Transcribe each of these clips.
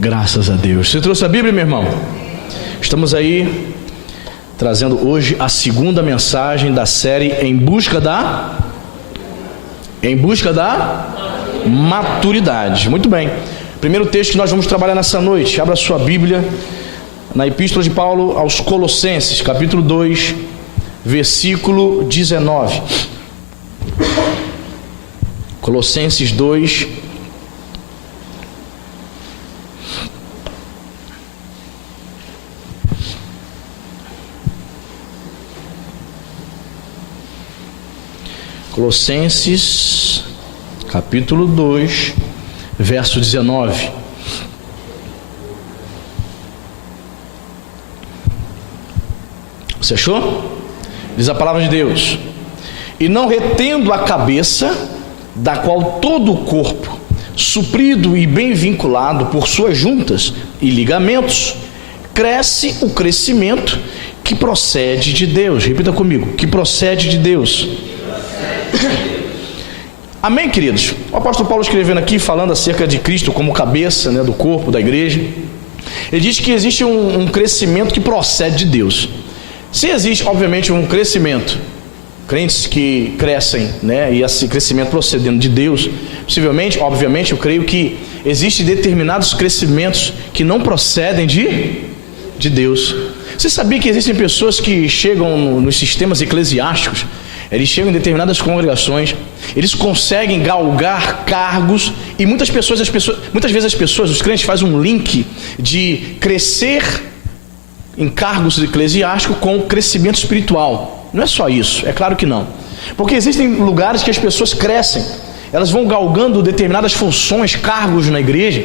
Graças a Deus. Você trouxe a Bíblia, meu irmão? Estamos aí trazendo hoje a segunda mensagem da série Em busca da maturidade. Muito bem. Primeiro texto que nós vamos trabalhar nessa noite. Abra sua Bíblia na Epístola de Paulo aos Colossenses, capítulo 2, versículo 19. Colossenses 2, Colossenses, capítulo 2, verso 19. Você achou? Diz a palavra de Deus: e não retendo a cabeça, da qual todo o corpo, suprido e bem vinculado por suas juntas e ligamentos, cresce o crescimento que procede de Deus. Repita comigo: que procede de Deus. Amém, queridos? O apóstolo Paulo escrevendo aqui, falando acerca de Cristo como cabeça, do corpo da igreja, ele diz que existe um crescimento que procede de Deus. Se existe, obviamente, um crescimento, crentes que crescem, e esse crescimento procedendo de Deus, possivelmente, obviamente, eu creio que existem determinados crescimentos que não procedem de Deus. Você sabia que existem pessoas que chegam nos sistemas eclesiásticos, eles chegam em determinadas congregações, eles conseguem galgar cargos, e muitas vezes as pessoas, os crentes, fazem um link de crescer em cargos eclesiásticos com crescimento espiritual. Não é só isso, é claro que não, porque existem lugares que as pessoas crescem, elas vão galgando determinadas funções, cargos na igreja,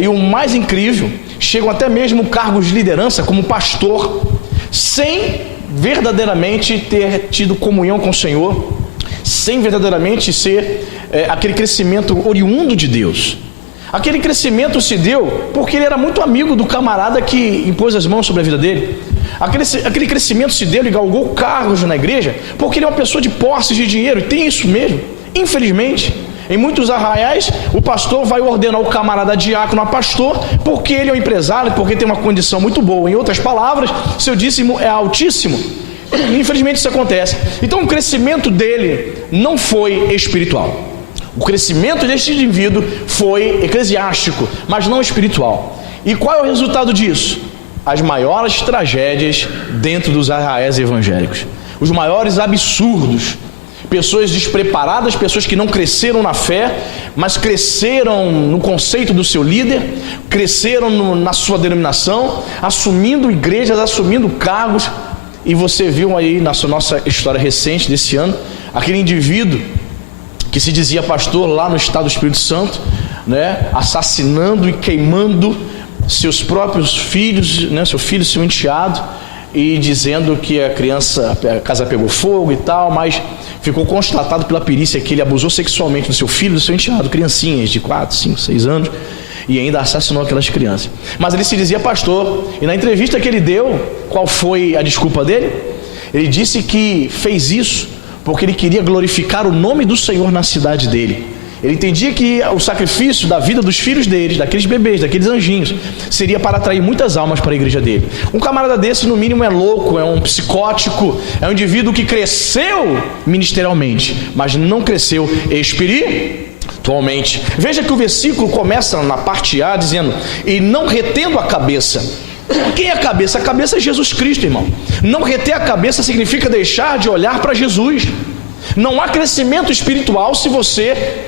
e o mais incrível, chegam até mesmo cargos de liderança, como pastor, sem verdadeiramente ter tido comunhão com o Senhor, sem verdadeiramente ser aquele crescimento oriundo de Deus. Aquele crescimento se deu porque ele era muito amigo do camarada que impôs as mãos sobre a vida dele. Aquele crescimento se deu e galgou cargos na igreja porque ele é uma pessoa de posses de dinheiro, e tem isso mesmo. Infelizmente, em muitos arraiais, o pastor vai ordenar o camarada diácono a pastor porque ele é um empresário, porque tem uma condição muito boa. Em outras palavras, seu dízimo é altíssimo. Infelizmente isso acontece. Então o crescimento dele não foi espiritual. O crescimento deste indivíduo foi eclesiástico, mas não espiritual. E qual é o resultado disso? As maiores tragédias dentro dos arraiais evangélicos. Os maiores absurdos. Pessoas despreparadas, pessoas que não cresceram na fé, mas cresceram no conceito do seu líder, cresceram na sua denominação, assumindo igrejas, assumindo cargos. E você viu aí na nossa história recente desse ano, aquele indivíduo que se dizia pastor lá no estado do Espírito Santo, assassinando e queimando seus próprios filhos, seu filho, seu enteado, e dizendo que a casa pegou fogo e tal, mas ficou constatado pela perícia que ele abusou sexualmente do seu filho, do seu enteado, criancinhas de 4, 5, 6 anos, e ainda assassinou aquelas crianças. Mas ele se dizia pastor, e na entrevista que ele deu, qual foi a desculpa dele? Ele disse que fez isso porque ele queria glorificar o nome do Senhor na cidade dele. Ele entendia que o sacrifício da vida dos filhos deles, daqueles bebês, daqueles anjinhos, seria para atrair muitas almas para a igreja dele. Um camarada desse, no mínimo, é louco, é um psicótico, é um indivíduo que cresceu ministerialmente, mas não cresceu espiritualmente. Veja que o versículo começa na parte A dizendo: e não retendo a cabeça. Quem é a cabeça? A cabeça é Jesus Cristo, irmão. Não reter a cabeça significa deixar de olhar para Jesus. Não há crescimento espiritual se você,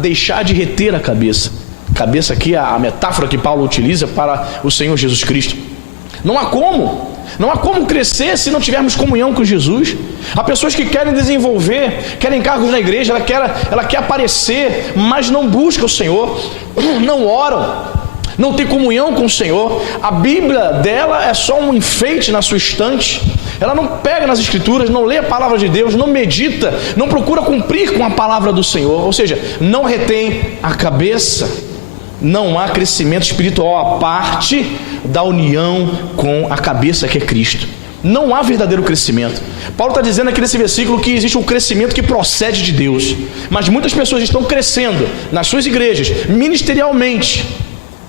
deixar de reter a cabeça. Cabeça aqui é a metáfora que Paulo utiliza para o Senhor Jesus Cristo. Não há como crescer se não tivermos comunhão com Jesus. Há pessoas que querem desenvolver, querem cargos na igreja, ela quer aparecer, mas não busca o Senhor, não oram, não tem comunhão com o Senhor. A Bíblia dela é só um enfeite na sua estante. Ela não pega nas escrituras, não lê a palavra de Deus, não medita, não procura cumprir com a palavra do Senhor, ou seja, não retém a cabeça. Não há crescimento espiritual a parte da união com a cabeça que é Cristo. Não há verdadeiro crescimento. Paulo está dizendo aqui nesse versículo que existe um crescimento que procede de Deus, mas muitas pessoas estão crescendo nas suas igrejas, ministerialmente,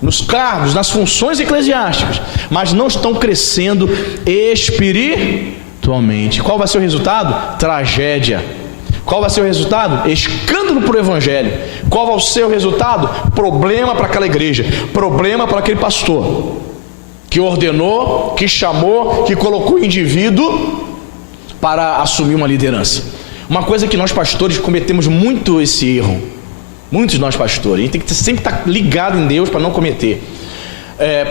nos cargos, nas funções eclesiásticas, mas não estão crescendo espiritualmente. Qual vai ser o resultado? Tragédia. Qual vai ser o resultado? Escândalo para o evangelho. Qual vai ser o resultado? Problema para aquela igreja, problema para aquele pastor que ordenou, que chamou, que colocou o indivíduo para assumir uma liderança. Uma coisa que nós pastores cometemos muito esse erro. Muitos de nós pastores, a gente tem que sempre estar ligado em Deus para não cometer.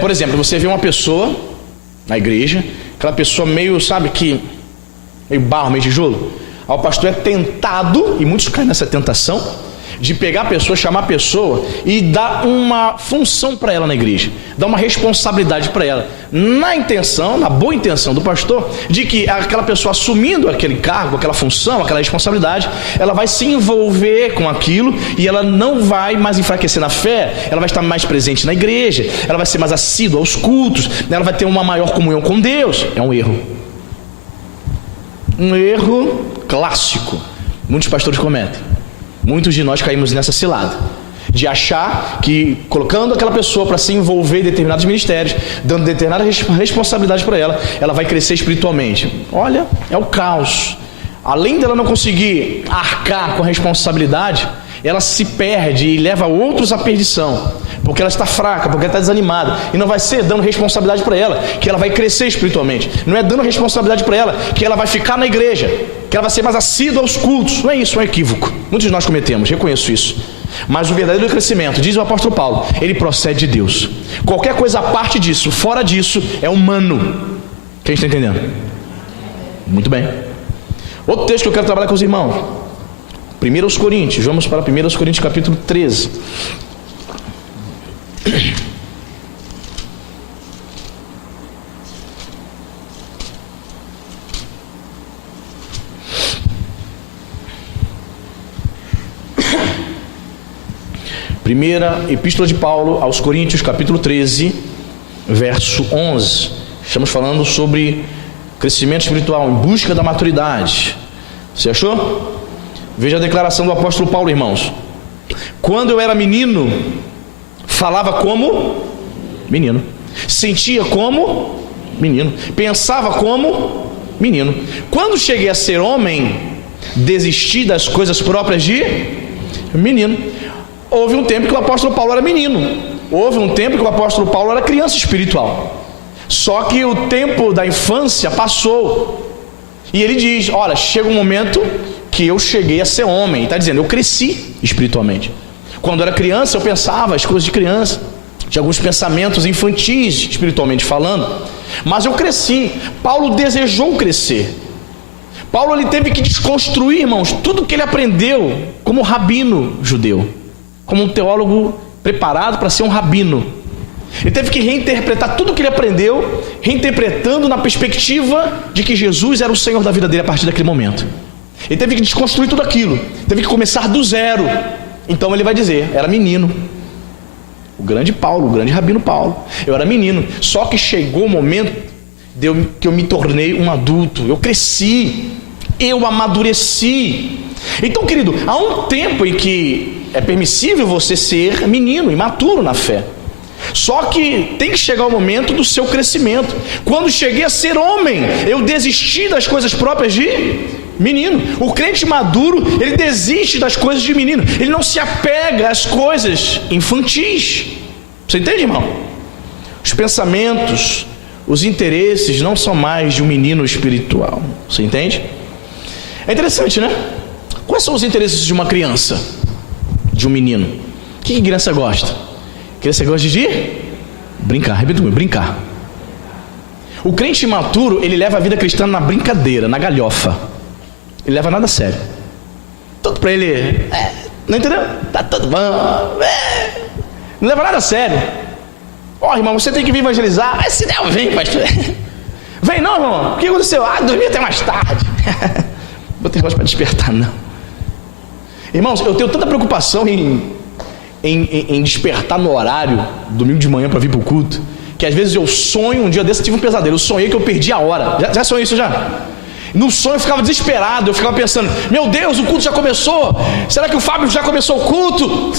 Por exemplo, você vê uma pessoa na igreja, aquela pessoa meio, sabe que, meio barro, meio tijolo. Aí o pastor é tentado, e muitos caem nessa tentação, de pegar a pessoa, chamar a pessoa e dar uma função para ela na igreja, dar uma responsabilidade para ela, na intenção, na boa intenção do pastor, de que aquela pessoa assumindo aquele cargo, aquela função, aquela responsabilidade, ela vai se envolver com aquilo e ela não vai mais enfraquecer na fé, ela vai estar mais presente na igreja, ela vai ser mais assídua aos cultos, ela vai ter uma maior comunhão com Deus. É um erro. Um erro clássico. Muitos pastores cometem. Muitos de nós caímos nessa cilada de achar que colocando aquela pessoa para se envolver em determinados ministérios, dando determinada responsabilidade para ela, ela vai crescer espiritualmente. Olha, é o caos. Além dela não conseguir arcar com a responsabilidade, ela se perde e leva outros à perdição, porque ela está fraca, porque ela está desanimada. E não vai ser dando responsabilidade para ela que ela vai crescer espiritualmente. Não é dando responsabilidade para ela que ela vai ficar na igreja, que ela vai ser mais assídua aos cultos. Não é isso, é um equívoco. Muitos de nós cometemos, reconheço isso. Mas o verdadeiro crescimento, diz o apóstolo Paulo, ele procede de Deus. Qualquer coisa a parte disso, fora disso, é humano. Quem está entendendo? Muito bem. Outro texto que eu quero trabalhar com os irmãos, 1 Coríntios, vamos para 1 Coríntios capítulo 13. Primeira Epístola de Paulo aos Coríntios, capítulo 13, verso 11. Estamos falando sobre crescimento espiritual, em busca da maturidade. Você achou? Veja a declaração do apóstolo Paulo, irmãos. Quando eu era menino, falava como menino, sentia como menino, pensava como menino. Quando cheguei a ser homem, desisti das coisas próprias de menino. Houve um tempo que o apóstolo Paulo era menino, houve um tempo que o apóstolo Paulo era criança espiritual. Só que o tempo da infância passou, e ele diz, olha, chega um momento que eu cheguei a ser homem. Está dizendo, eu cresci espiritualmente. Quando eu era criança, eu pensava as coisas de criança, tinha alguns pensamentos infantis, espiritualmente falando, mas eu cresci. Paulo desejou crescer. Paulo ele teve que desconstruir, irmãos, tudo que ele aprendeu como rabino judeu, como um teólogo preparado para ser um rabino. Ele teve que reinterpretar tudo que ele aprendeu, reinterpretando na perspectiva de que Jesus era o Senhor da vida dele a partir daquele momento. Ele teve que desconstruir tudo aquilo, teve que começar do zero. Então ele vai dizer, era menino. O grande Paulo, o grande rabino Paulo, eu era menino, só que chegou o momento que eu me tornei um adulto, eu cresci, eu amadureci. Então, querido, há um tempo em que é permissível você ser menino, imaturo na fé. Só que tem que chegar o momento do seu crescimento. Quando cheguei a ser homem, eu desisti das coisas próprias de menino. O crente maduro, ele desiste das coisas de menino, ele não se apega às coisas infantis. Você entende, irmão? Os pensamentos, os interesses não são mais de um menino espiritual. Você entende? É interessante, né? Quais são os interesses de uma criança? De um menino? O que a criança gosta? A criança gosta de brincar. Repita comigo, brincar. O crente imaturo, ele leva a vida cristã na brincadeira, na galhofa. Ele leva nada a sério. Tudo para ele, não entendeu? Tá tudo bom. Não leva nada a sério. Ó, irmão, você tem que vir evangelizar. Mas se não, vem, pastor. Vem não, irmão. O que aconteceu? Dormi até mais tarde. Vou ter relógio para despertar, não. Irmãos, eu tenho tanta preocupação em despertar no horário, domingo de manhã para vir para o culto, que às vezes eu sonho, um dia desse eu tive um pesadelo, eu sonhei que eu perdi a hora. Já sonhei isso já? No sonho eu ficava desesperado, eu ficava pensando, meu Deus, o culto já começou, será que o Fábio já começou o culto?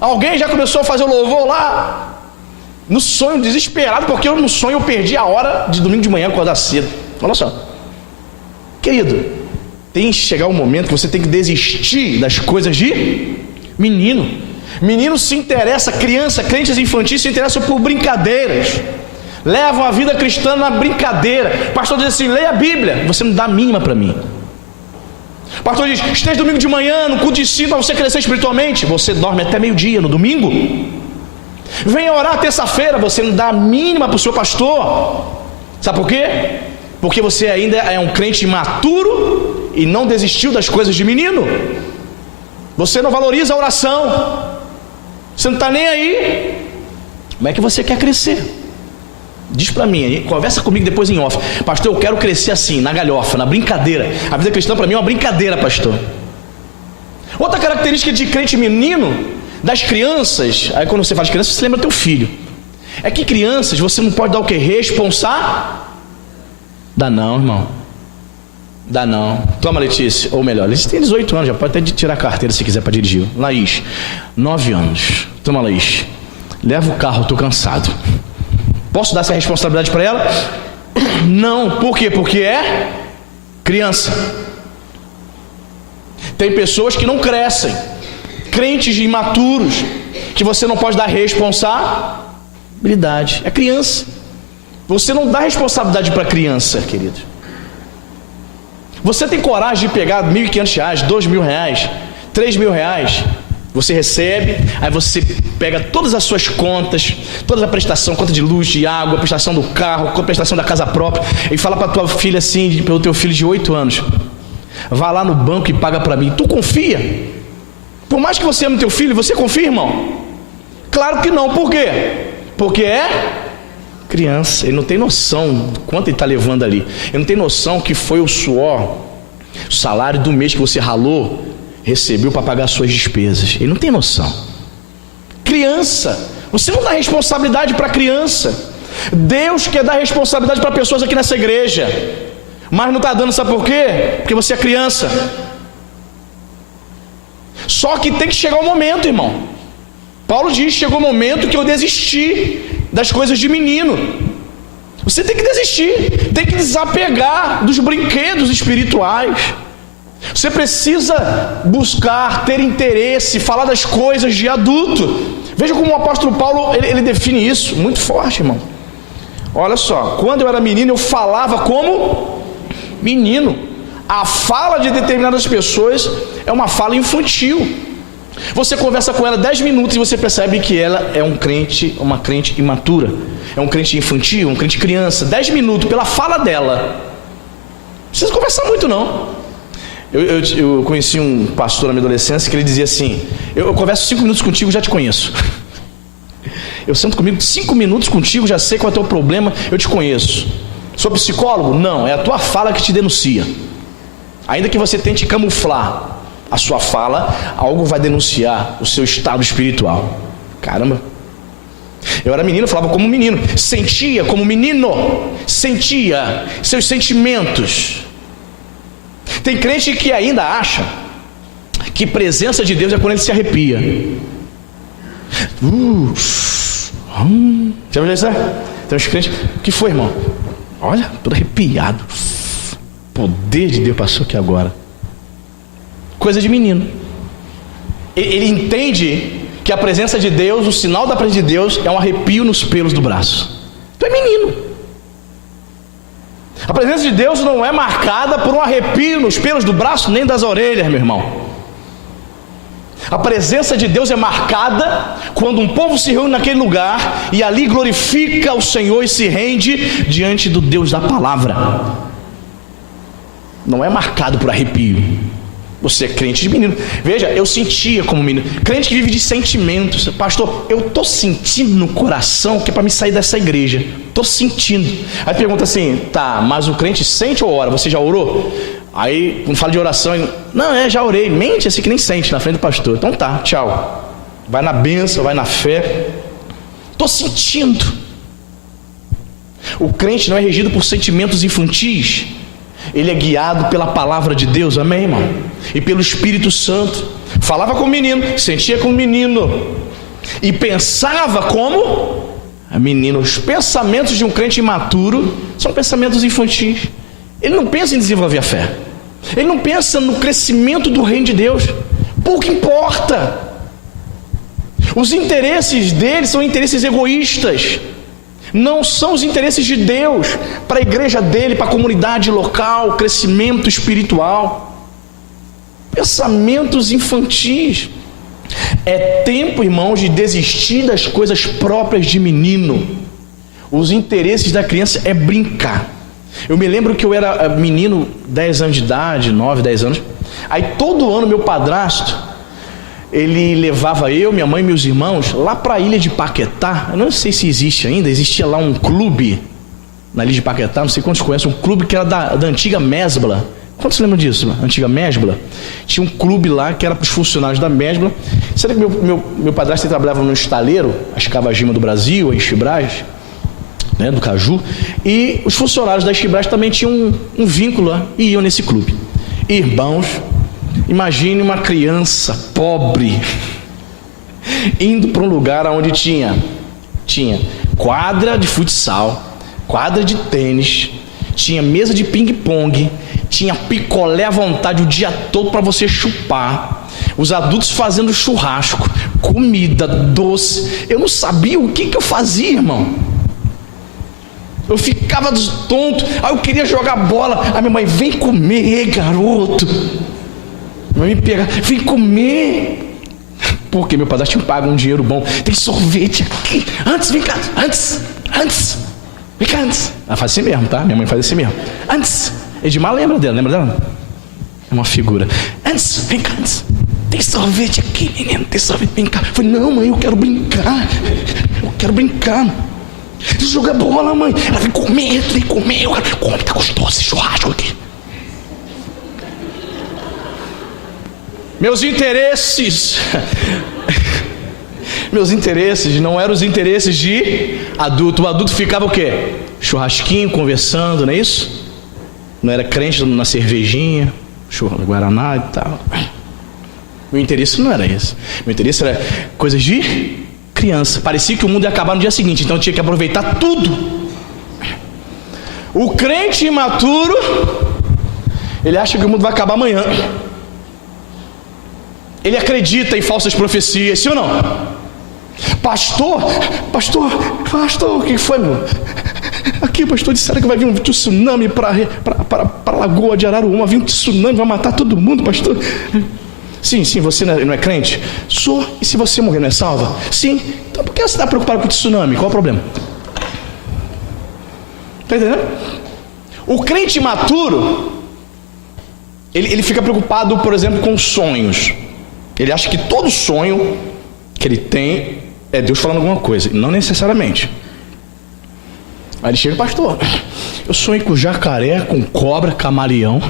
Alguém já começou a fazer o louvor lá? No sonho, desesperado, porque no sonho eu perdi a hora de domingo de manhã acordar cedo. Olha só. Querido, tem que chegar um momento que você tem que desistir das coisas de menino. Menino se interessa, criança, crentes infantis se interessam por brincadeiras. Levam a vida cristã na brincadeira. O pastor diz assim, leia a Bíblia. Você não dá a mínima para mim. O pastor diz, esteja domingo de manhã no culto de 5 para você crescer espiritualmente. Você dorme até meio-dia no domingo. Venha orar terça-feira. Você não dá a mínima para o seu pastor. Sabe por quê? Porque você ainda é um crente imaturo e não desistiu das coisas de menino. Você não valoriza a oração. Você não está nem aí. Como é que você quer crescer? Diz para mim, conversa comigo depois em off. Pastor, eu quero crescer assim, na galhofa, na brincadeira. A vida cristã para mim é uma brincadeira, pastor. Outra característica de crente menino, das crianças, aí quando você fala de criança, você lembra do teu filho. É que crianças, você não pode dar o que? Dá não, irmão. Dá não. Toma, Letícia. Ou melhor, Letícia tem 18 anos, já pode até tirar a carteira se quiser para dirigir. Laís, 9 anos. Toma, Laís. Leva o carro, estou cansado. Posso dar essa responsabilidade para ela? Não. Por quê? Porque é criança. Tem pessoas que não crescem, crentes imaturos, que você não pode dar responsabilidade. É criança. Você não dá responsabilidade para criança, querido. Você tem coragem de pegar R$1.500, R$2.000, R$3.000? Você recebe, aí você pega todas as suas contas, toda a prestação, conta de luz, de água, prestação do carro, prestação da casa própria, e fala para tua filha assim, pelo teu filho de 8 anos, vá lá no banco e paga para mim. Tu confia? Por mais que você ame teu filho, você confia, irmão? Claro que não. Por quê? Porque é criança. Ele não tem noção do quanto ele está levando ali. Ele não tem noção que foi o suor, o salário do mês que você ralou, recebeu para pagar suas despesas. Ele não tem noção. Criança, você não dá responsabilidade para criança. Deus quer dar responsabilidade para pessoas aqui nessa igreja, mas não está dando, sabe por quê? Porque você é criança. Só que tem que chegar o momento, irmão. Paulo diz, chegou o momento que eu desisti das coisas de menino. Você tem que desistir, tem que desapegar dos brinquedos espirituais. Você precisa buscar, ter interesse, falar das coisas de adulto. Veja como o apóstolo Paulo, ele define isso, muito forte, irmão. Olha só, quando eu era menino, eu falava como menino. A fala de determinadas pessoas é uma fala infantil. Você conversa com ela 10 minutos e você percebe que ela é uma crente imatura, é um crente infantil, um crente criança. 10 minutos pela fala dela. Não precisa conversar muito não. Eu conheci um pastor na minha adolescência que ele dizia assim, eu converso 5 minutos contigo, já te conheço. Eu sento comigo 5 minutos contigo, já sei qual é o teu problema, eu te conheço. Sou psicólogo? Não, é a tua fala que te denuncia. Ainda que você tente camuflar a sua fala, algo vai denunciar o seu estado espiritual. Caramba. Eu era menino, falava como menino, sentia como menino, sentia seus sentimentos. Tem crente que ainda acha que presença de Deus é quando ele se arrepia. Já viu isso? Tem uns crentes, o que foi, irmão? Olha, todo arrepiado. O poder de Deus passou aqui agora. Coisa de menino. Ele entende que a presença de Deus, o sinal da presença de Deus é um arrepio nos pelos do braço. Tu é menino. A presença de Deus não é marcada por um arrepio nos pelos do braço nem das orelhas, meu irmão. A presença de Deus é marcada quando um povo se reúne naquele lugar e ali glorifica o Senhor e se rende diante do Deus da palavra. Não é marcado por arrepio. Você é crente de menino. Veja, eu sentia como menino. Crente que vive de sentimentos. Pastor, eu estou sentindo no coração que é para me sair dessa igreja. Estou sentindo. Aí pergunta assim, tá, mas o crente sente ou ora? Você já orou? Aí, quando fala de oração, ele, não, já orei. Mente assim que nem sente na frente do pastor. Então tá, tchau. Vai na bênção, vai na fé. Estou sentindo. O crente não é regido por sentimentos infantis. Ele é guiado pela palavra de Deus, amém, irmão? E pelo Espírito Santo. Falava com o menino, sentia com o menino. e pensava como menino. Os pensamentos de um crente imaturo são pensamentos infantis. Ele não pensa em desenvolver a fé, ele não pensa no crescimento do reino de Deus. Pouco importa. Os interesses dele são interesses egoístas, não são os interesses de Deus para a igreja dele, para a comunidade local, crescimento espiritual. Pensamentos infantis. É tempo, irmãos, de desistir das coisas próprias de menino. Os interesses da criança é brincar. Eu me lembro que eu era menino, 10 anos de idade, 9, 10 anos. Aí todo ano meu padrasto, ele levava eu, minha mãe e meus irmãos lá para a ilha de Paquetá. Eu não sei se existe ainda, existia lá um clube na ilha de Paquetá, não sei quantos conhecem, um clube que era da antiga Mesbla. Quantos lembram disso? Antiga Mesbla? Tinha um clube lá que era para os funcionários da Mesbla. Sabe que meu padrasto trabalhava no estaleiro, a Escavagima do Brasil, a Enchibraz, né, do Caju, e os funcionários da Enchibraz também tinham um vínculo lá e iam nesse clube. Irmãos, imagine uma criança pobre indo para um lugar onde tinha quadra de futsal, quadra de tênis, tinha mesa de ping-pong, tinha picolé à vontade o dia todo para você chupar, os adultos fazendo churrasco, comida, doce. Eu não sabia o que eu fazia, irmão. Eu ficava tonto. Aí eu queria jogar bola. A minha mãe, vem comer, garoto. Minha mãe me pega, vem comer. Porque meu padrasto tinha pago um dinheiro bom. Tem sorvete aqui. Antes, vem cá. Antes. Vem cá antes. Ela faz assim mesmo, tá? Minha mãe faz assim mesmo. Antes. Edmar lembra dela? É uma figura. Antes, vem cá antes. Tem sorvete aqui, menino. Tem sorvete, vem cá. Eu falei, não, mãe, eu quero brincar. Deixa eu jogar bola, mãe. Ela vem comer. Come, tá gostoso esse churrasco aqui. Meus interesses não eram os interesses de adulto. O adulto ficava o quê? Churrasquinho, conversando, não é isso? Não era crente na cervejinha, guaraná e tal. Meu interesse não era esse. Meu interesse era coisas de criança. Parecia que o mundo ia acabar no dia seguinte, então eu tinha que aproveitar tudo. O crente imaturo, ele acha que o mundo vai acabar amanhã. Ele acredita em falsas profecias, sim ou não? Pastor, o que foi, meu? Aqui, pastor, disseram que vai vir um tsunami para a lagoa de Araruama. Vai vir um tsunami, vai matar todo mundo, pastor. Sim, você não é crente? Sou. E se você morrer, não é salva? Sim. Então por que você está preocupado com o tsunami? Qual é o problema? Está entendendo? O crente imaturo, ele fica preocupado, por exemplo, com sonhos. Ele acha que todo sonho que ele tem é Deus falando alguma coisa. Não necessariamente. Aí ele chega, pastor, eu sonhei com jacaré, com cobra, camaleão.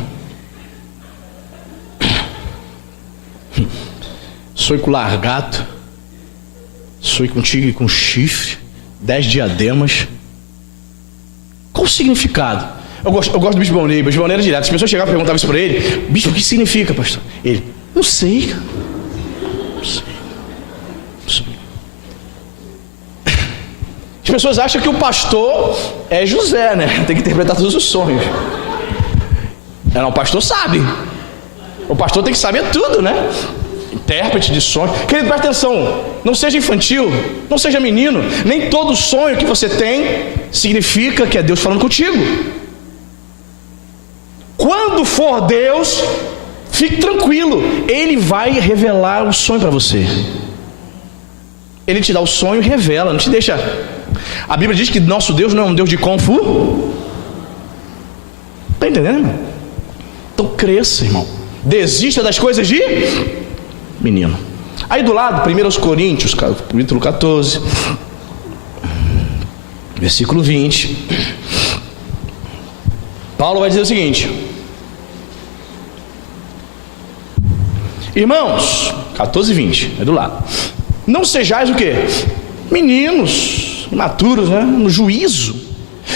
Sonhei com largato. Sonhei com tigre com chifre, 10 diademas. Qual o significado? Eu gosto do Bispo Balneiro. O Bispo Balneiro era direto. As pessoas chegavam e perguntavam isso para ele. Bispo, o que significa, pastor? Ele, não sei, cara. Não sei. As pessoas acham que o pastor é José, né? Tem que interpretar todos os sonhos. Não, o pastor sabe. O pastor tem que saber tudo, né? Intérprete de sonhos. Querido, presta atenção. Não seja infantil, não seja menino. Nem todo sonho que você tem significa que é Deus falando contigo. Quando for Deus, fique tranquilo. Ele vai revelar o sonho para você. Ele te dá o sonho e revela, não te deixa. A Bíblia diz que nosso Deus não é um Deus de confu. Está entendendo? Então cresça, irmão. Desista das coisas de menino. Aí do lado, 1 Coríntios, capítulo 14, versículo 20. Paulo vai dizer o seguinte: irmãos, 14 e 20, é do lado. Não sejais o quê? Meninos, imaturos, né? No juízo.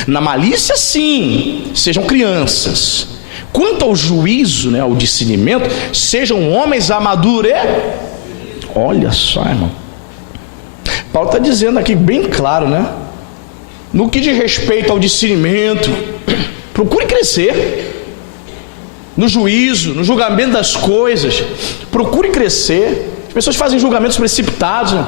Na malícia, sim, sejam crianças. Quanto ao juízo, né, ao discernimento, sejam homens amaduros. Olha só, irmão. Paulo está dizendo aqui bem claro, né? No que diz respeito ao discernimento, procure crescer. No juízo, no julgamento das coisas, procure crescer. As pessoas fazem julgamentos precipitados, né?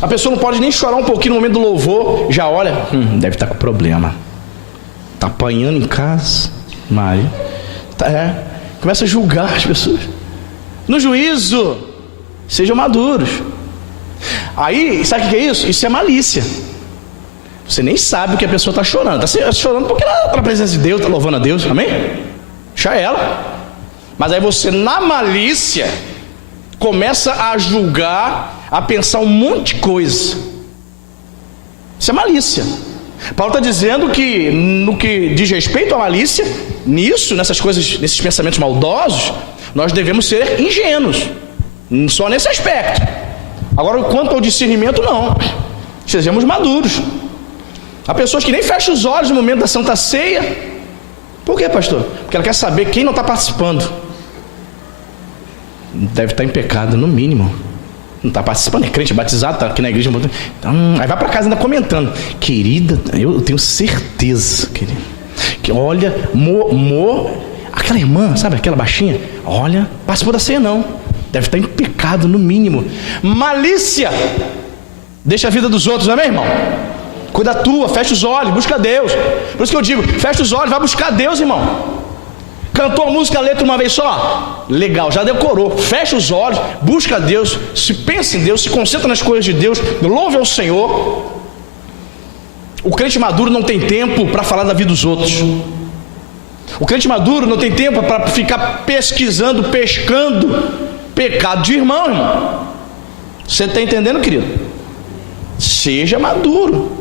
A pessoa não pode nem chorar um pouquinho no momento do louvor, já olha, deve estar com problema. Está apanhando em casa, Maria. Começa a julgar as pessoas. No juízo, sejam maduros. Aí, sabe o que é isso? Isso é malícia. Você nem sabe o que a pessoa está chorando. Está chorando porque ela está na presença de Deus, está louvando a Deus, amém? Deixa ela. Mas aí você, na malícia, começa a julgar, a pensar um monte de coisa. Isso é malícia. Paulo está dizendo que no que diz respeito à malícia, nisso, nessas coisas, nesses pensamentos maldosos, nós devemos ser ingênuos, só nesse aspecto. Agora, quanto ao discernimento, não. Sejamos maduros. Há pessoas que nem fecham os olhos no momento da Santa Ceia. Por quê, pastor? Porque ela quer saber quem não está participando. Deve estar em pecado, no mínimo. Não está participando, é crente, é batizado, está aqui na igreja. Então, aí vai para casa ainda comentando. Querida, eu tenho certeza, querida, que olha, aquela irmã, sabe, aquela baixinha, olha, participou da ceia não. Deve estar em pecado, no mínimo. Malícia. Deixa a vida dos outros, não é, meu irmão? Cuida tua, fecha os olhos, busca Deus. Por isso que eu digo, fecha os olhos, vai buscar Deus, irmão. Cantou a música, a letra uma vez só? Legal, já decorou. Fecha os olhos, busca Deus, se pensa em Deus, se concentra nas coisas de Deus, louve ao Senhor. O crente maduro não tem tempo para falar da vida dos outros. O crente maduro não tem tempo para ficar pesquisando, pescando pecado de irmão, irmão. Você está entendendo, querido? Seja maduro.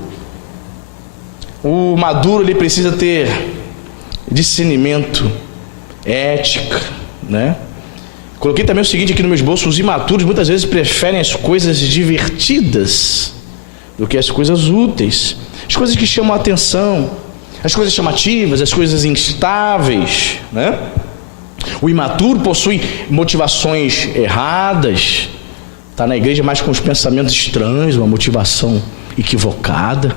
O maduro, ele precisa ter discernimento, ética, né? Coloquei também o seguinte aqui no meu esboço: os imaturos muitas vezes preferem as coisas divertidas do que as coisas úteis, as coisas que chamam a atenção, as coisas chamativas, as coisas instáveis, né? O imaturo possui motivações erradas, está na igreja mais com os pensamentos estranhos, uma motivação equivocada.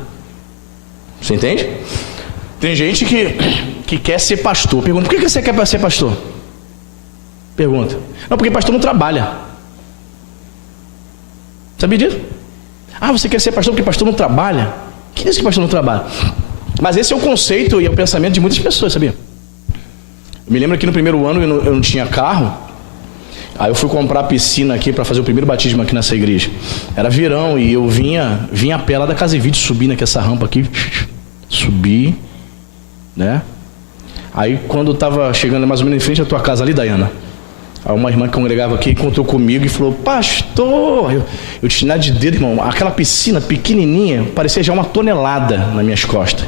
Você entende? Tem gente que quer ser pastor. Pergunta: por que você quer ser pastor? Pergunta: não, porque pastor não trabalha. Sabia disso? Ah, você quer ser pastor porque pastor não trabalha? Quem disse que pastor não trabalha? Mas esse é o conceito e é o pensamento de muitas pessoas, sabia? Eu me lembro que no primeiro ano eu não tinha carro. Aí eu fui comprar a piscina aqui para fazer o primeiro batismo aqui nessa igreja. Era verão e eu vinha a pé lá da Casa e Vídeo, subindo aqui essa rampa aqui. Subi, né? Aí quando eu estava chegando mais ou menos em frente à tua casa ali, Dayana, aí uma irmã que congregava aqui encontrou comigo e falou: pastor, eu tinha de dedo, irmão, aquela piscina pequenininha parecia já 1 tonelada nas minhas costas,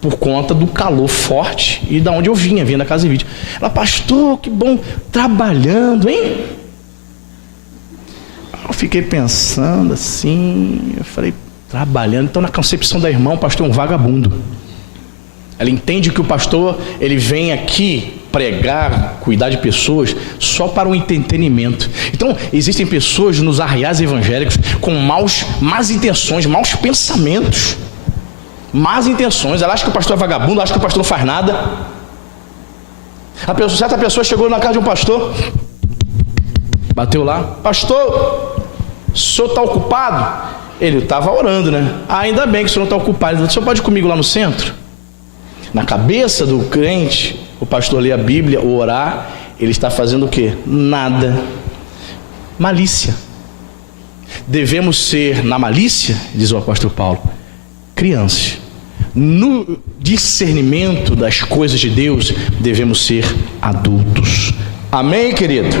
por conta do calor forte e da onde eu vinha da Casa e Vídeo. Ela: pastor, que bom, trabalhando, hein? Eu fiquei pensando assim, eu falei: trabalhando. Então, na concepção da irmã, o pastor é um vagabundo. Ela entende que o pastor, ele vem aqui pregar, cuidar de pessoas só para o entretenimento. Então, existem pessoas nos arraiais evangélicos com más intenções, maus pensamentos, más intenções. Ela acha que o pastor é vagabundo, acha que o pastor não faz nada. Certa pessoa chegou na casa de um pastor, bateu lá: pastor, o senhor está ocupado? Ele estava orando, né? Ah, ainda bem que o senhor não está ocupado. O senhor pode ir comigo lá no centro? Na cabeça do crente, o pastor lê a Bíblia ou orar, ele está fazendo o quê? Nada. Malícia. Devemos ser, na malícia, diz o apóstolo Paulo, crianças. No discernimento das coisas de Deus, devemos ser adultos. Amém, querido?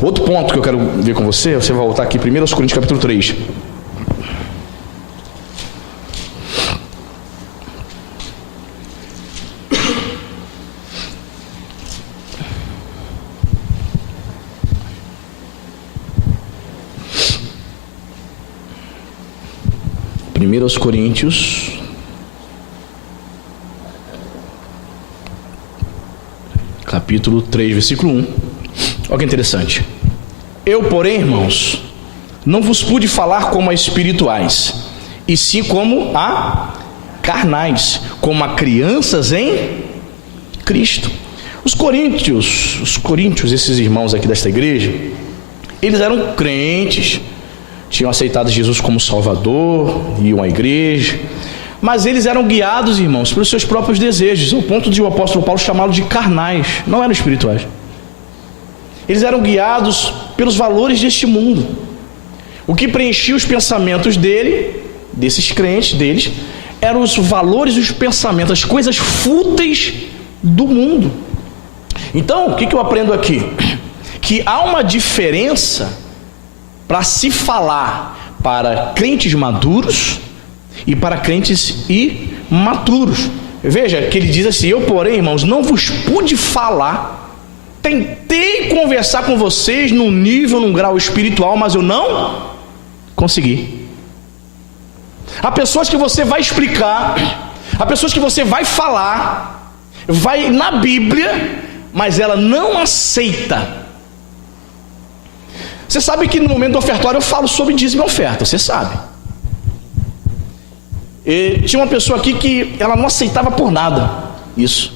Outro ponto que eu quero ver com você vai voltar aqui, 1 Coríntios capítulo 3. Primeiros Coríntios capítulo 3, versículo 1. Olha que interessante. Eu, porém, irmãos, não vos pude falar como a espirituais, e sim como a carnais, como a crianças em Cristo. Os coríntios, esses irmãos aqui desta igreja, eles eram crentes, tinham aceitado Jesus como Salvador, iam à igreja, mas eles eram guiados, irmãos, pelos seus próprios desejos, ao ponto de o apóstolo Paulo chamá-los de carnais, não eram espirituais. Eles eram guiados pelos valores deste mundo. O que preenchia os pensamentos desses crentes deles, eram os valores e os pensamentos, as coisas fúteis do mundo. Então, o que eu aprendo aqui? Que há uma diferença para se falar para crentes maduros e para crentes imaturos. Veja que ele diz assim: eu, porém, irmãos, não vos pude falar, tentei conversar com vocês num nível, num grau espiritual, mas eu não consegui. Há pessoas que você vai explicar, há pessoas que você vai falar, vai na Bíblia, mas ela não aceita. Você sabe que no momento do ofertório eu falo sobre dízimo e oferta, você sabe. E tinha uma pessoa aqui que ela não aceitava por nada isso.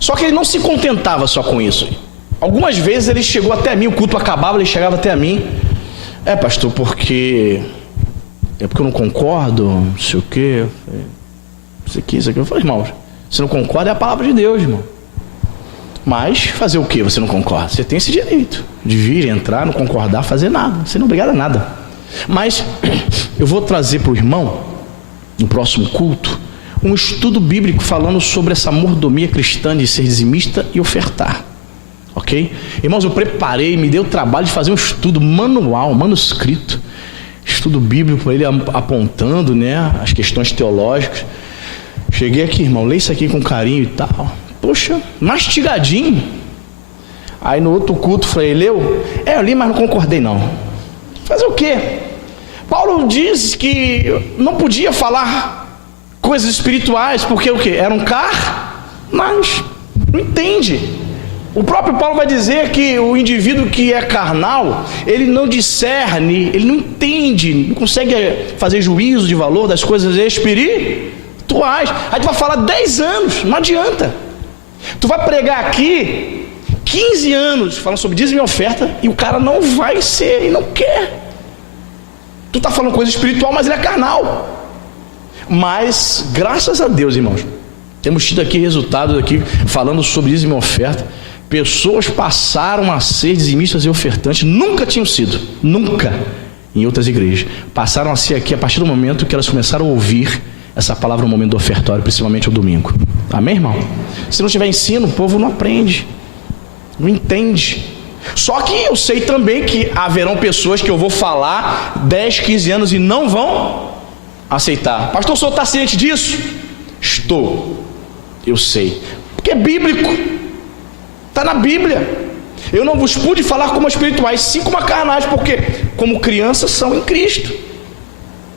Só que ele não se contentava só com isso. Algumas vezes ele chegou até mim, o culto acabava, ele chegava até mim. Pastor, porque eu não concordo, não sei o quê. Isso aqui. Eu falei, irmão, você não concorda é a palavra de Deus, irmão. Mas fazer o que você não concorda? Você tem esse direito de vir, entrar, não concordar, fazer nada. Você não é obrigado a nada. Mas eu vou trazer para o irmão, no próximo culto, um estudo bíblico falando sobre essa mordomia cristã de ser dizimista e ofertar. Ok? Irmãos, eu preparei, me deu o trabalho de fazer um estudo manual, manuscrito, estudo bíblico para ele apontando, né, as questões teológicas. Cheguei aqui, irmão, lê isso aqui com carinho e tal. Poxa, mastigadinho. Aí no outro culto falei, leu? Eu li, mas não concordei não. Fazer o quê? Paulo diz que não podia falar coisas espirituais, porque o quê? Eram carnais. Não entende. O próprio Paulo vai dizer que o indivíduo que é carnal, ele não discerne, ele não entende, não consegue fazer juízo de valor das coisas espirituais. Aí tu vai falar 10 anos, não adianta. Tu vai pregar aqui 15 anos falando sobre dízimo e oferta e o cara não vai ser e não quer. Tu está falando coisa espiritual, mas ele é carnal. Mas graças a Deus, irmãos, temos tido aqui resultados aqui falando sobre dízimo e oferta. Pessoas passaram a ser dizimistas e ofertantes, nunca tinham sido, nunca, em outras igrejas. Passaram a ser aqui a partir do momento que elas começaram a ouvir essa palavra no momento do ofertório, principalmente ao domingo. Amém, irmão? Se não tiver ensino, o povo não aprende, não entende. Só que eu sei também que haverão pessoas que eu vou falar 10, 15 anos e não vão aceitar. Pastor, o senhor está ciente disso? Estou. Eu sei. Porque é bíblico. Está na Bíblia. Eu não vos pude falar como espirituais, sim como carnais, porque como crianças são em Cristo.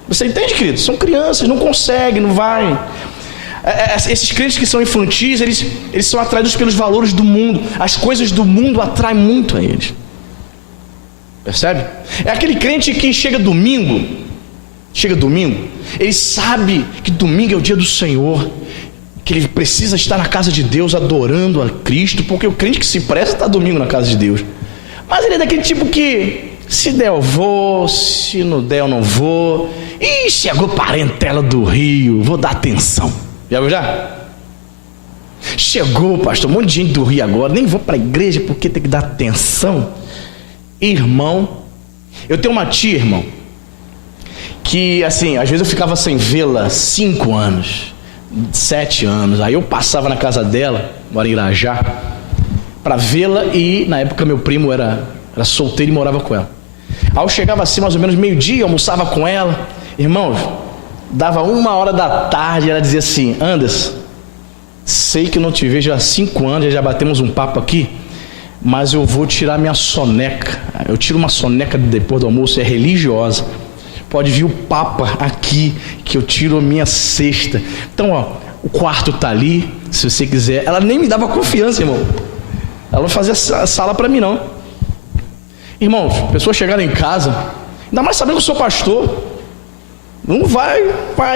Você entende, querido? São crianças, não conseguem, não vai. Esses crentes que são infantis, eles são atraídos pelos valores do mundo. As coisas do mundo atraem muito a eles. Percebe? É aquele crente que chega domingo, ele sabe que domingo é o dia do Senhor, que ele precisa estar na casa de Deus adorando a Cristo, porque o crente que se presta está domingo na casa de Deus. Mas ele é daquele tipo que, se der eu vou, se não der eu não vou. Ih, chegou parentela do Rio, vou dar atenção. Já viu já? Chegou, pastor, um monte de gente do Rio agora, nem vou para a igreja porque tem que dar atenção. Irmão, eu tenho uma tia, irmão, que assim, às vezes eu ficava sem vê-la 5 anos, 7 anos, aí eu passava na casa dela, mora em Irajá, para vê-la, e na época meu primo era solteiro e morava com ela. Aí eu chegava assim mais ou menos meio-dia, almoçava com ela, irmãos, dava 1h da tarde, ela dizia assim: Anderson, sei que não te vejo há 5 anos, já batemos um papo aqui, mas eu vou tirar minha soneca. Eu tiro uma soneca depois do almoço, é religiosa. Pode vir o Papa aqui, que eu tiro a minha cesta. Então, ó, o quarto tá ali, se você quiser. Ela nem me dava confiança, irmão. Ela não fazia sala para mim, não. Irmãos, pessoas chegaram em casa, Ainda mais sabendo que eu sou pastor. Não vai,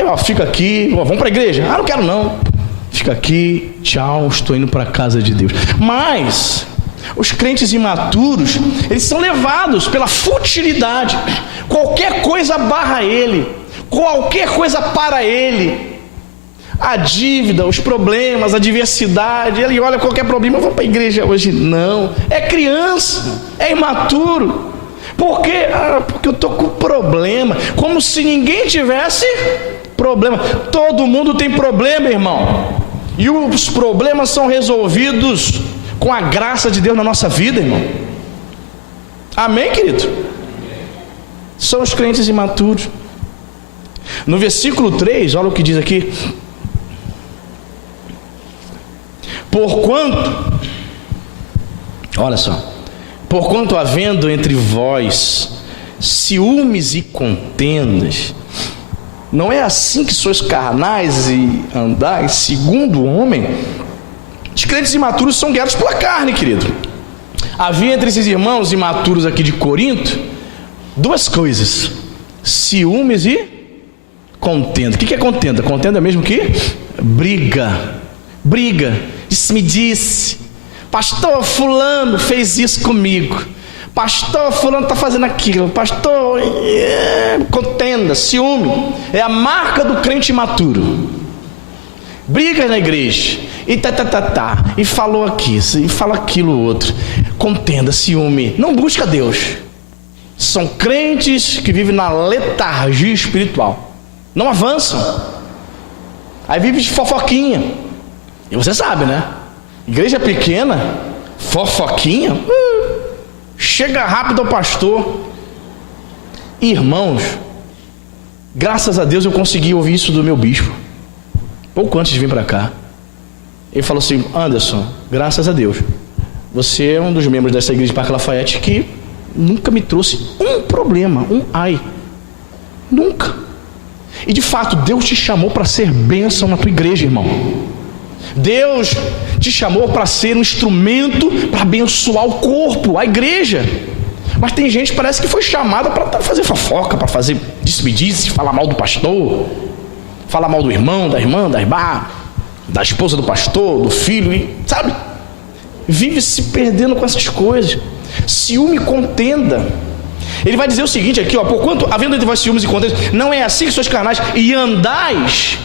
ó, fica aqui, ó, vamos para a igreja. Ah, não quero não. Fica aqui, tchau, estou indo para a casa de Deus. Mas os crentes imaturos, eles são levados pela futilidade. Qualquer coisa barra ele, qualquer coisa para ele. A dívida, os problemas, a adversidade. Ele olha qualquer problema, eu vou para a igreja hoje. Não, é criança, é imaturo. Por quê? Porque eu estou com problema. Como se ninguém tivesse problema. Todo mundo tem problema, irmão. E os problemas são resolvidos com a graça de Deus na nossa vida, irmão. Amém, querido? São os crentes imaturos. No versículo 3, olha o que diz aqui. Porquanto havendo entre vós ciúmes e contendas, não é assim que sois carnais e andais segundo o homem? Os crentes imaturos são guiados pela carne, querido. Havia entre esses irmãos imaturos aqui de Corinto duas coisas: ciúmes e contenda. O que é contenda? Contenda é mesmo que briga. Me disse, pastor fulano fez isso comigo, pastor fulano está fazendo aquilo, pastor, contenda, ciúme, é a marca do crente imaturo. Briga na igreja, e falou aqui, e fala aquilo outro, contenda, ciúme, não busca Deus. São crentes que vivem na letargia espiritual, não avançam, aí vive de fofoquinha. E você sabe, né? Igreja pequena, fofoquinha, chega rápido ao pastor. Irmãos, graças a Deus eu consegui ouvir isso do meu bispo, pouco antes de vir para cá. Ele falou assim: Anderson, graças a Deus, você é um dos membros dessa igreja de Parque Lafayette que nunca me trouxe um problema, nunca. E de fato, Deus te chamou para ser bênção na tua igreja, irmão. Deus te chamou para ser um instrumento para abençoar o corpo, a igreja. Mas tem gente que parece que foi chamada para fazer fofoca, para fazer disse-me-disse, falar mal do pastor, falar mal do irmão, da irmã, da irmã, da esposa do pastor, do filho, e, sabe? Vive se perdendo com essas coisas. Ciúme e contenda. Ele vai dizer o seguinte aqui, ó: porquanto havendo entre vós ciúmes e contendas, não é assim que sois carnais e andais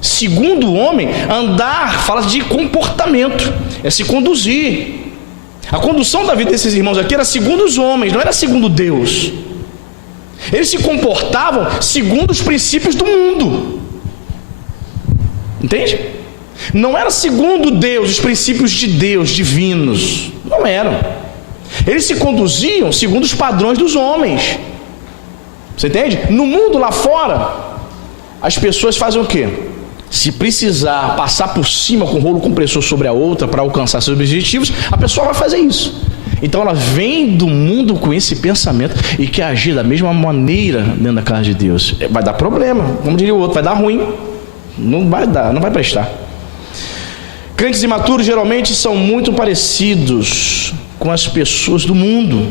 segundo o homem. Andar fala de comportamento, é se conduzir. A condução da vida desses irmãos aqui era segundo os homens, não era segundo Deus. Eles se comportavam segundo os princípios do mundo, entende? Não era segundo Deus, os princípios de Deus divinos, não eram. Eles se conduziam segundo os padrões dos homens. Você entende? No mundo lá fora, as pessoas fazem o quê? Se precisar passar por cima com o rolo compressor sobre a outra para alcançar seus objetivos, a pessoa vai fazer isso. Então ela vem do mundo com esse pensamento e quer agir da mesma maneira dentro da casa de Deus. Vai dar problema, como diria o outro, vai dar ruim. Não vai dar, não vai prestar. Crentes imaturos geralmente são muito parecidos com as pessoas do mundo.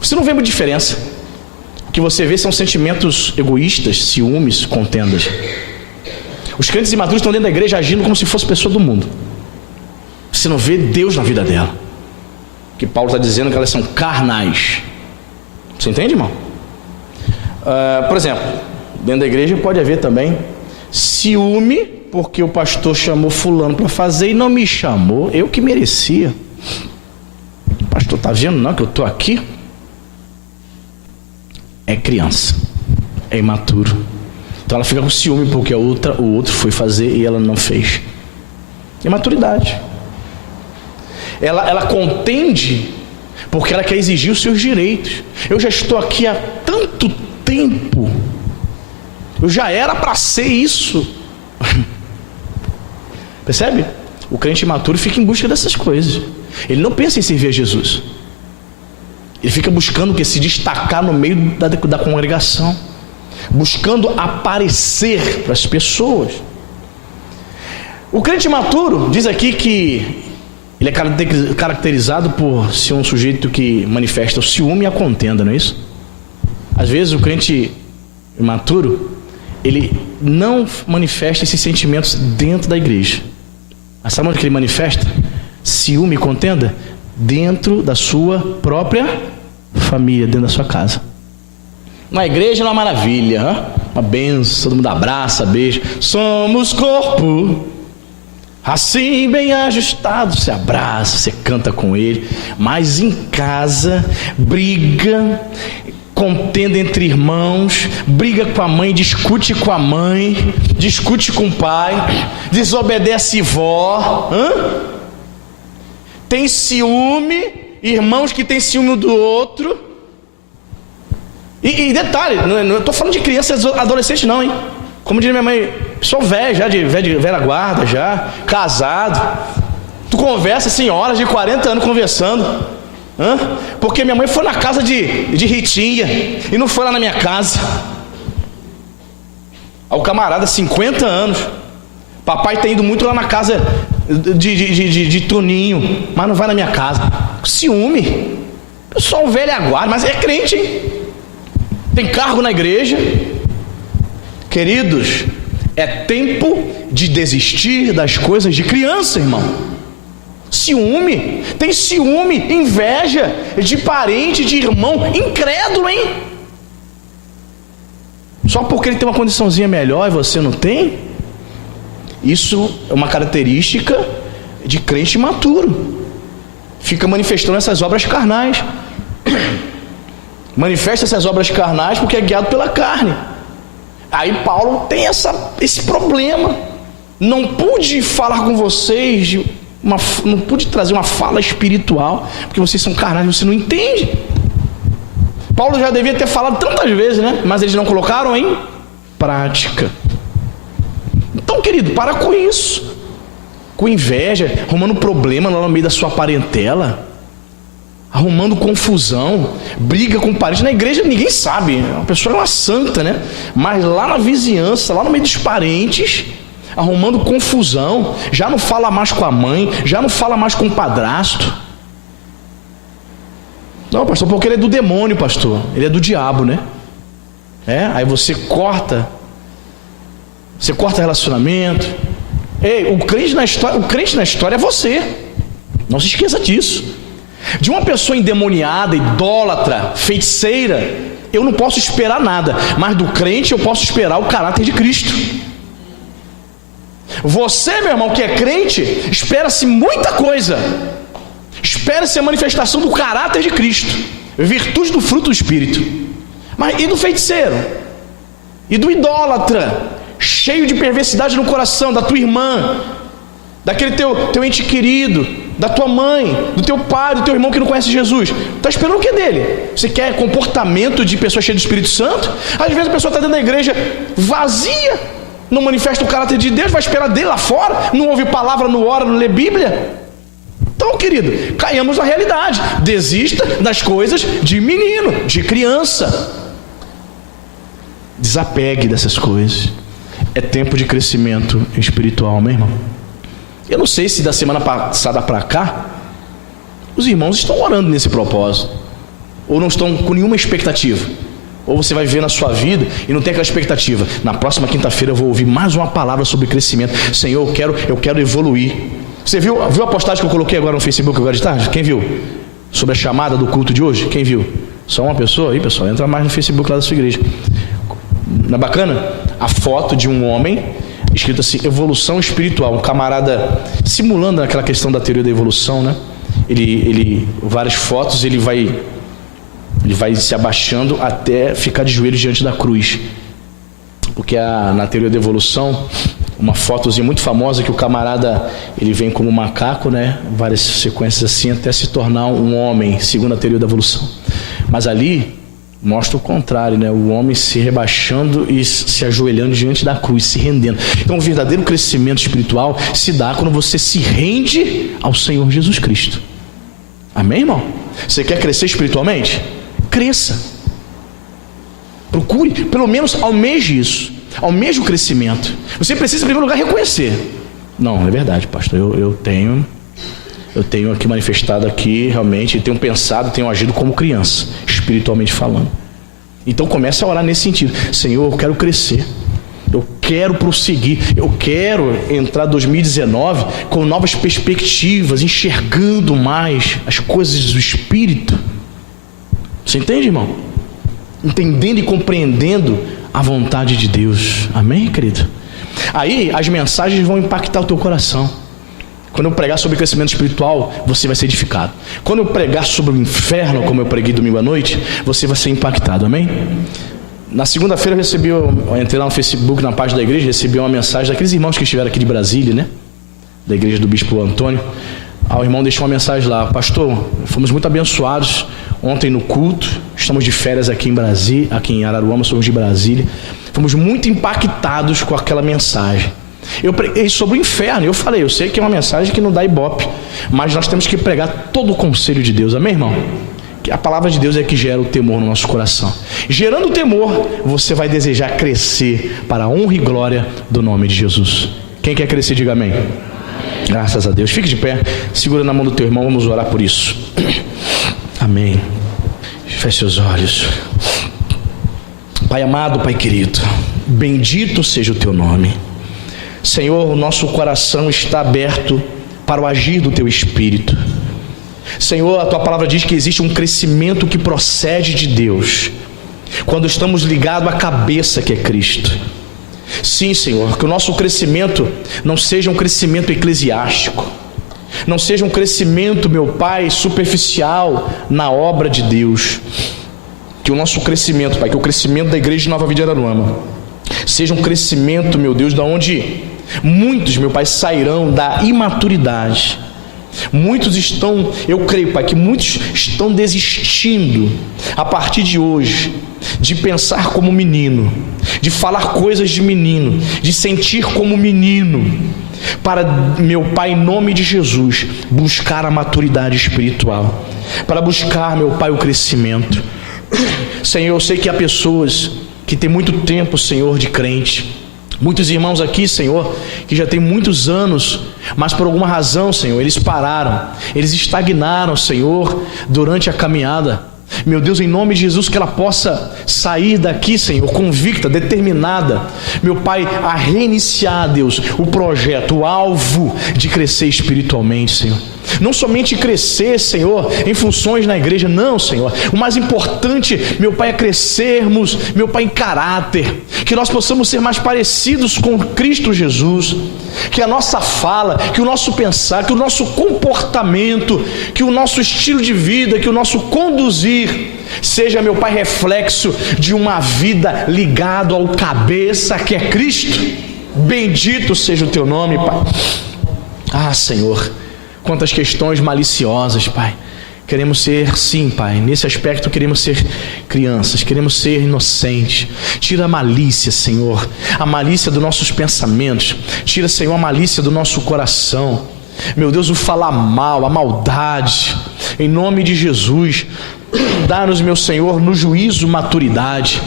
Você não vê uma diferença. O que você vê são sentimentos egoístas, ciúmes, contendas. Os crentes imaturos estão dentro da igreja agindo como se fosse pessoa do mundo. Você não vê Deus na vida dela. Que Paulo está dizendo que elas são carnais. Você entende, irmão? Por exemplo, dentro da igreja pode haver também ciúme, porque o pastor chamou fulano para fazer e não me chamou, eu que merecia. O pastor está vendo não que eu estou aqui? É criança, é imaturo. Então ela fica com ciúme porque o outro foi fazer e ela não fez. Imaturidade. Ela contende porque ela quer exigir os seus direitos. Eu já estou aqui há tanto tempo, eu já era para ser isso. Percebe? O crente imaturo fica em busca dessas coisas. Ele não pensa em servir a Jesus. Ele fica buscando o que? Se destacar no meio da congregação, buscando aparecer para as pessoas. O crente imaturo diz aqui que ele é caracterizado por ser um sujeito que manifesta o ciúme e a contenda, não é isso? Às vezes o crente imaturo, ele não manifesta esses sentimentos dentro da igreja. Mas sabe onde que ele manifesta? Ciúme e contenda? Dentro da sua própria família, dentro da sua casa. Na igreja é uma maravilha, hein? Uma benção, todo mundo abraça, beija. Somos corpo, assim bem ajustado, você abraça, você canta com ele. Mas em casa, briga, contenda entre irmãos, briga com a mãe, discute com a mãe, discute com o pai, desobedece vó, tem ciúme, irmãos que tem ciúme um do outro. E detalhe, não estou falando de crianças e adolescentes não, hein? Como diria minha mãe, pessoal velho já, de velha guarda já, casado. Tu conversa assim, horas de 40 anos conversando. Porque minha mãe foi na casa de Ritinha e não foi lá na minha casa. O camarada, 50 anos. Papai tá indo muito lá na casa de Toninho, mas não vai na minha casa. Ciúme. Pessoal velho aguarda, mas é crente, hein? Tem cargo na igreja. Queridos, é tempo de desistir das coisas de criança, irmão. Ciúme, tem ciúme, inveja de parente, de irmão, incrédulo, hein? Só porque ele tem uma condiçãozinha melhor e você não tem? Isso é uma característica de crente imaturo. Fica manifestando essas obras carnais. Manifesta essas obras carnais porque é guiado pela carne. Aí Paulo tem esse problema. Não pude falar com vocês, não pude trazer uma fala espiritual, porque vocês são carnais, você não entende. Paulo já devia ter falado tantas vezes, né? Mas eles não colocaram em prática. Então, querido, para com isso. Com inveja, arrumando problema lá no meio da sua parentela, arrumando confusão, briga com parente. Na igreja ninguém sabe, a pessoa é uma santa, né? Mas lá na vizinhança, lá no meio dos parentes, arrumando confusão, já não fala mais com a mãe, já não fala mais com o padrasto. Não, pastor, porque ele é do demônio, pastor, ele é do diabo, né? Aí você corta relacionamento. Ei, o crente na história é você, não se esqueça disso. De uma pessoa endemoniada, idólatra, feiticeira, eu não posso esperar nada, mas do crente eu posso esperar o caráter de Cristo. Você, meu irmão, que é crente, espera-se muita coisa. Espera-se a manifestação do caráter de Cristo, virtude do fruto do Espírito. Mas e do feiticeiro? E do idólatra, cheio de perversidade no coração, da tua irmã, daquele teu ente querido, da tua mãe, do teu pai, do teu irmão que não conhece Jesus? Está esperando o que dele? Você quer comportamento de pessoa cheia do Espírito Santo? Às vezes a pessoa está dentro da igreja vazia, não manifesta o caráter de Deus, vai esperar dele lá fora, não ouve palavra, não ora, não lê Bíblia. Então, querido, caiamos na realidade. Desista das coisas de menino, de criança. Desapegue dessas coisas. É tempo de crescimento espiritual, meu irmão. Eu não sei se da semana passada para cá os irmãos estão orando nesse propósito, ou não estão com nenhuma expectativa. Ou você vai ver na sua vida e não tem aquela expectativa. Na próxima quinta-feira eu vou ouvir mais uma palavra sobre crescimento. Senhor, eu quero evoluir. Você viu a postagem que eu coloquei agora no Facebook agora de tarde? Quem viu? Sobre a chamada do culto de hoje? Quem viu? Só uma pessoa? Aí, pessoal, entra mais no Facebook lá da sua igreja. Não é bacana? A foto de um homem escrito assim, evolução espiritual. Um camarada simulando aquela questão da teoria da evolução, né? Várias fotos, ele vai se abaixando até ficar de joelhos diante da cruz. Porque na teoria da evolução, uma fotozinha muito famosa que o camarada, ele vem como macaco, né? Várias sequências assim, até se tornar um homem, segundo a teoria da evolução. Mas ali mostra o contrário, né? O homem se rebaixando e se ajoelhando diante da cruz, se rendendo. Então o verdadeiro crescimento espiritual se dá quando você se rende ao Senhor Jesus Cristo. Amém, irmão? Você quer crescer espiritualmente? Cresça. Procure, pelo menos almeje isso. Almeje o crescimento. Você precisa, em primeiro lugar, reconhecer. Não, é verdade, pastor. Eu tenho aqui manifestado aqui, realmente, tenho pensado, tenho agido como criança, espiritualmente falando. Então comece a orar nesse sentido. Senhor, eu quero crescer, eu quero prosseguir, eu quero entrar 2019 com novas perspectivas, enxergando mais as coisas do Espírito. Você entende, irmão? Entendendo e compreendendo a vontade de Deus. Amém, querido? Aí as mensagens vão impactar o teu coração. Quando eu pregar sobre crescimento espiritual, você vai ser edificado. Quando eu pregar sobre o inferno, como eu preguei domingo à noite, você vai ser impactado. Amém? Na segunda-feira eu entrei lá no Facebook, na página da igreja, recebi uma mensagem daqueles irmãos que estiveram aqui de Brasília, né? Da igreja do Bispo Antônio. O irmão deixou uma mensagem lá: pastor, fomos muito abençoados ontem no culto, estamos de férias aqui em Brasília, aqui em Araruama, somos de Brasília, fomos muito impactados com aquela mensagem. Eu preguei sobre o inferno, eu falei, eu sei que é uma mensagem que não dá ibope, mas nós temos que pregar todo o conselho de Deus, amém, irmão? Que a palavra de Deus é que gera o temor no nosso coração. Gerando o temor, você vai desejar crescer para a honra e glória do nome de Jesus. Quem quer crescer, diga amém. Graças a Deus. Fique de pé, segura na mão do teu irmão, vamos orar por isso. Amém. Feche seus olhos. Pai amado, Pai querido, bendito seja o teu nome. Senhor, o nosso coração está aberto para o agir do teu Espírito. Senhor, a tua palavra diz que existe um crescimento que procede de Deus, quando estamos ligados à cabeça que é Cristo. Sim, Senhor, que o nosso crescimento não seja um crescimento eclesiástico, não seja um crescimento, meu Pai, superficial na obra de Deus. Que o nosso crescimento, Pai, que o crescimento da igreja de Nova Vida de Araruama seja um crescimento, meu Deus, da onde muitos, meu Pai, sairão da imaturidade. Muitos estão, eu creio, Pai, que muitos estão desistindo a partir de hoje de pensar como menino, de falar coisas de menino, de sentir como menino, para, meu Pai, em nome de Jesus, buscar a maturidade espiritual, para buscar, meu Pai, o crescimento. Senhor, eu sei que há pessoas que têm muito tempo, Senhor, de crente, muitos irmãos aqui, Senhor, que já têm muitos anos, mas por alguma razão, Senhor, eles pararam, eles estagnaram, Senhor, durante a caminhada. Meu Deus, em nome de Jesus, que ela possa sair daqui, Senhor, convicta, determinada, meu Pai, a reiniciar, Deus, o projeto, o alvo de crescer espiritualmente, Senhor. Não somente crescer, Senhor, em funções na igreja, não, Senhor. O mais importante, meu Pai, é crescermos, meu Pai, em caráter, que nós possamos ser mais parecidos com Cristo Jesus, que a nossa fala, que o nosso pensar, que o nosso comportamento, que o nosso estilo de vida, que o nosso conduzir seja, meu Pai, reflexo de uma vida ligado ao cabeça que é Cristo. Bendito seja o teu nome, Pai. Ah, Senhor, quantas questões maliciosas, Pai. Queremos ser, sim, Pai, nesse aspecto queremos ser crianças, queremos ser inocentes. Tira a malícia, Senhor, a malícia dos nossos pensamentos. Tira, Senhor, a malícia do nosso coração. Meu Deus, o falar mal, a maldade, em nome de Jesus. Dá-nos, meu Senhor, no juízo maturidade.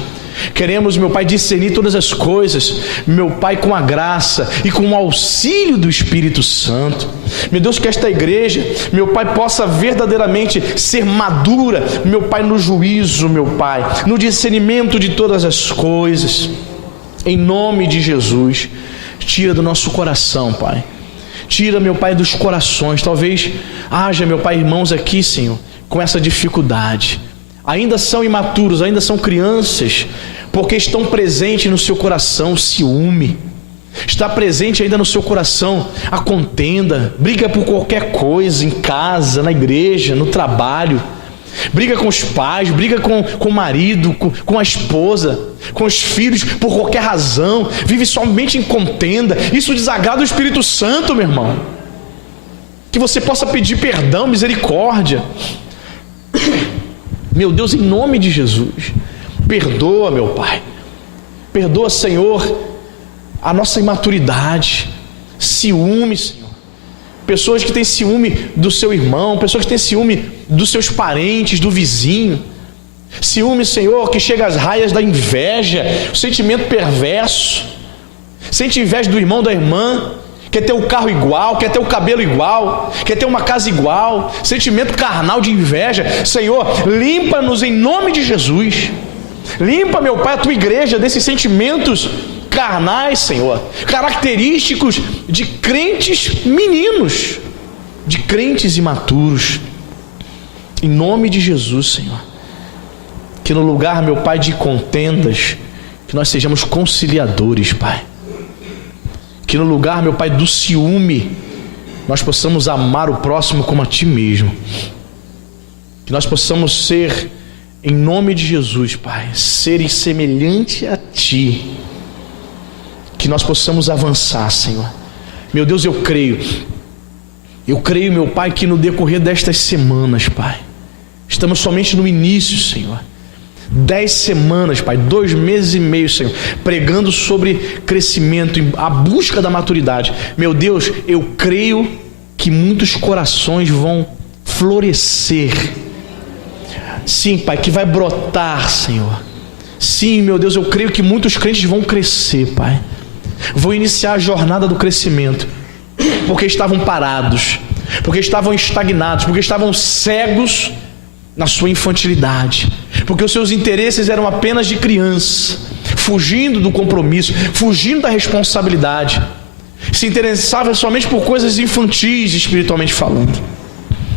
Queremos, meu Pai, discernir todas as coisas, meu Pai, com a graça e com o auxílio do Espírito Santo. Meu Deus, que esta igreja, meu Pai, possa verdadeiramente ser madura, meu Pai, no juízo, meu Pai, no discernimento de todas as coisas. Em nome de Jesus, tira do nosso coração, Pai. Tira, meu Pai, dos corações. Talvez haja, meu Pai, irmãos aqui, Senhor, com essa dificuldade. Ainda são imaturos, ainda são crianças, porque estão presentes no seu coração o ciúme, está presente ainda no seu coração a contenda, briga por qualquer coisa, em casa, na igreja, no trabalho, briga com os pais, briga com o marido, com a esposa, com os filhos, por qualquer razão, vive somente em contenda. Isso desagrada o Espírito Santo, meu irmão. Que você possa pedir perdão, misericórdia. Meu Deus, em nome de Jesus, perdoa, meu Pai, perdoa, Senhor, a nossa imaturidade, ciúme, Senhor. Pessoas que têm ciúme do seu irmão, pessoas que têm ciúme dos seus parentes, do vizinho. Ciúme, Senhor, que chega às raias da inveja, o sentimento perverso. Sente inveja do irmão, da irmã. Quer ter o carro igual, quer ter o cabelo igual, quer ter uma casa igual, sentimento carnal de inveja. Senhor, limpa-nos em nome de Jesus. Limpa, meu Pai, a tua igreja desses sentimentos carnais, Senhor, característicos de crentes meninos, de crentes imaturos. Em nome de Jesus, Senhor, que no lugar, meu Pai, de contendas, que nós sejamos conciliadores, Pai. Que no lugar, meu Pai, do ciúme, nós possamos amar o próximo como a Ti mesmo. Que nós possamos ser, em nome de Jesus, Pai, seres semelhante a Ti. Que nós possamos avançar, Senhor. Meu Deus, eu creio, meu Pai, que no decorrer destas semanas, Pai, estamos somente no início, Senhor. 10 semanas, Pai, 2 meses e meio, Senhor, pregando sobre crescimento, a busca da maturidade. Meu Deus, eu creio que muitos corações vão florescer. Sim, Pai, que vai brotar, Senhor. Sim, meu Deus, eu creio que muitos crentes vão crescer, Pai. Vão iniciar a jornada do crescimento, porque estavam parados, porque estavam estagnados, porque estavam cegos na sua infantilidade, porque os seus interesses eram apenas de criança, fugindo do compromisso, fugindo da responsabilidade, se interessavam somente por coisas infantis, espiritualmente falando.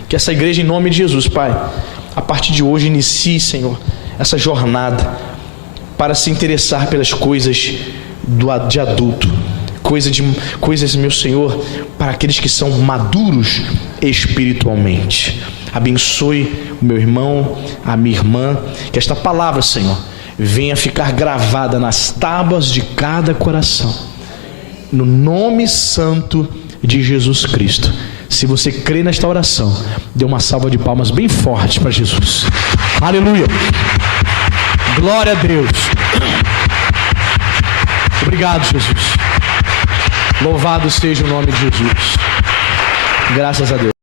Que essa igreja, em nome de Jesus, Pai, a partir de hoje inicie, Senhor, essa jornada para se interessar pelas coisas de adulto, coisas, meu Senhor, para aqueles que são maduros espiritualmente. Abençoe o meu irmão, a minha irmã, que esta palavra, Senhor, venha ficar gravada nas tábuas de cada coração, no nome santo de Jesus Cristo. Se você crê nesta oração, dê uma salva de palmas bem forte para Jesus. Aleluia! Glória a Deus! Obrigado, Jesus. Louvado seja o nome de Jesus. Graças a Deus.